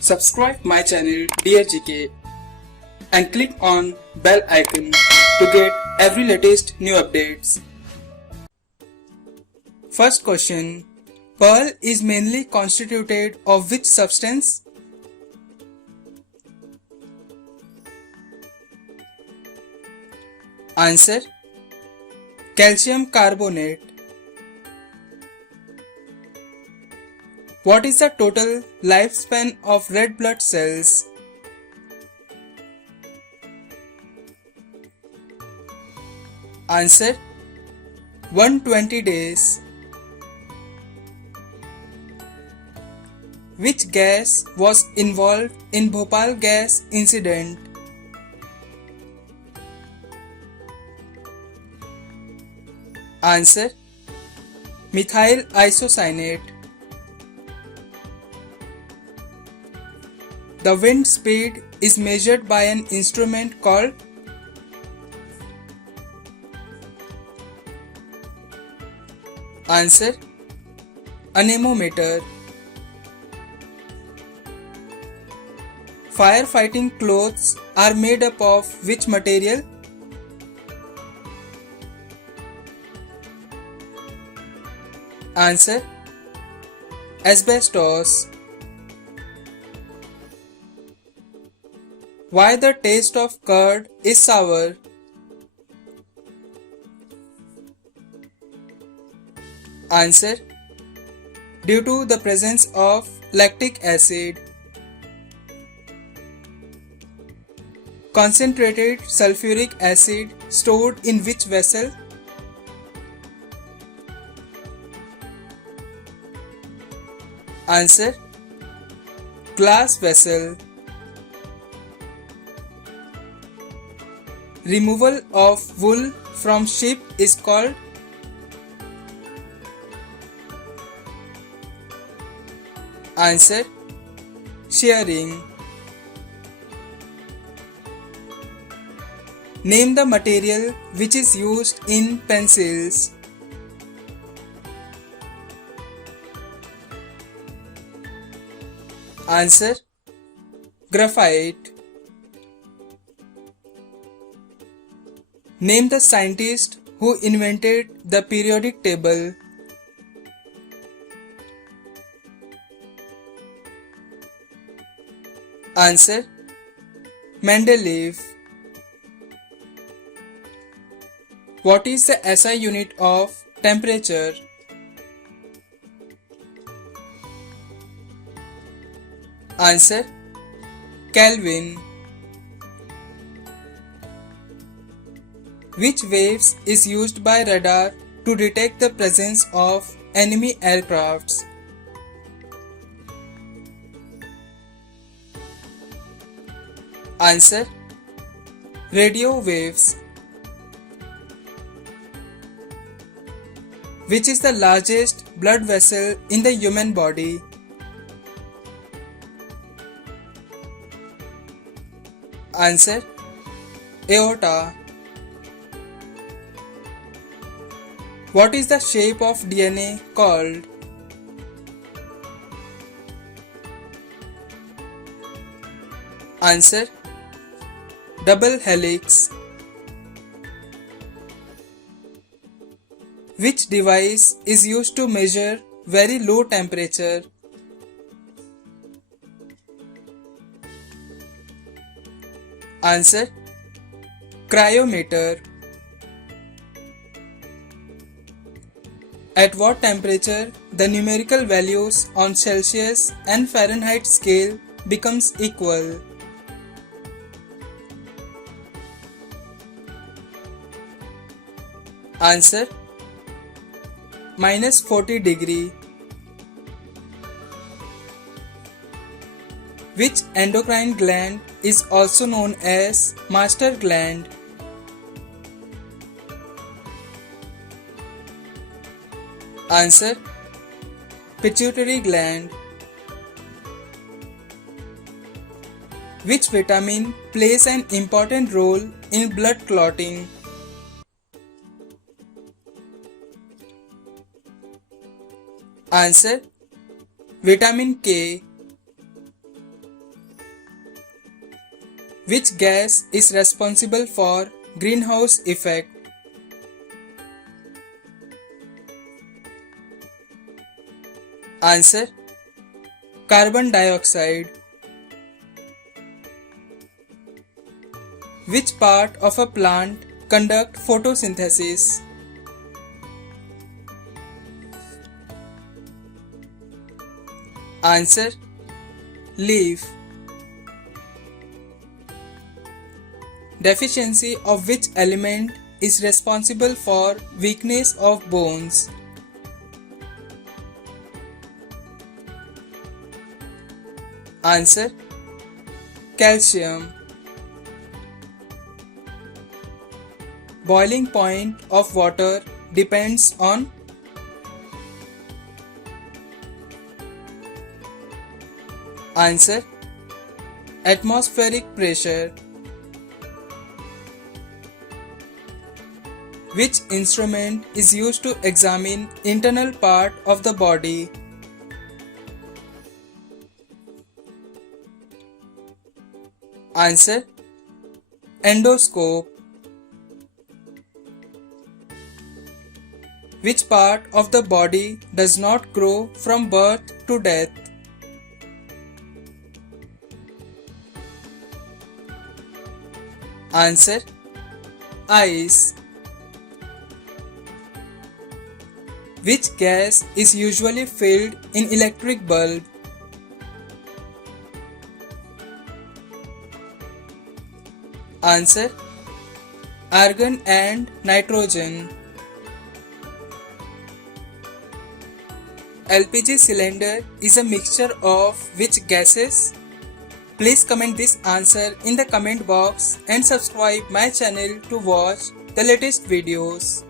Subscribe my channel Dear GK and click on bell icon to get every latest new updates. First question. Pearl is mainly constituted of which substance? Answer. Calcium carbonate. What is the total lifespan of red blood cells? Answer. 120 days. Which gas was involved in Bhopal gas incident? Answer. Methyl isocyanate. The wind speed is measured by an instrument called Answer. Anemometer. Firefighting clothes are made up of which material? Answer. Asbestos. Why the taste of curd is sour? Answer. Due to the presence of lactic acid. Concentrated sulfuric acid stored in which vessel? Answer. Glass vessel. Removal of wool from sheep is called Answer. Shearing. Name the material which is used in pencils. Answer. Graphite. Name the scientist who invented the periodic table. Answer. Mendeleev. What is the SI unit of temperature? Answer. Kelvin. Which waves is used by radar to detect the presence of enemy aircrafts? Answer. Radio waves. Which is the largest blood vessel in the human body? Answer. Aorta. What is the shape of DNA called? Answer. Double helix. Which device is used to measure very low temperature? Answer. Cryometer. At what temperature the numerical values on Celsius and Fahrenheit scale becomes equal? Answer. -40 degree. Which endocrine gland is also known as master gland? Answer. Pituitary gland. Which vitamin plays an important role in blood clotting? Answer. Vitamin K. Which gas is responsible for greenhouse effect? Answer: carbon dioxide. Which part of a plant conduct photosynthesis? Answer: leaf. Deficiency of which element is responsible for weakness of bones? Answer: calcium. Boiling point of water depends on? Answer: atmospheric pressure. Which instrument is used to examine internal part of the body? Answer: endoscope. Which part of the body does not grow from birth to death? Answer: eyes. Which gas is usually filled in electric bulb? Answer: argon and nitrogen. LPG cylinder is a mixture of which gases? Please comment this answer in the comment box and subscribe my channel to watch the latest videos.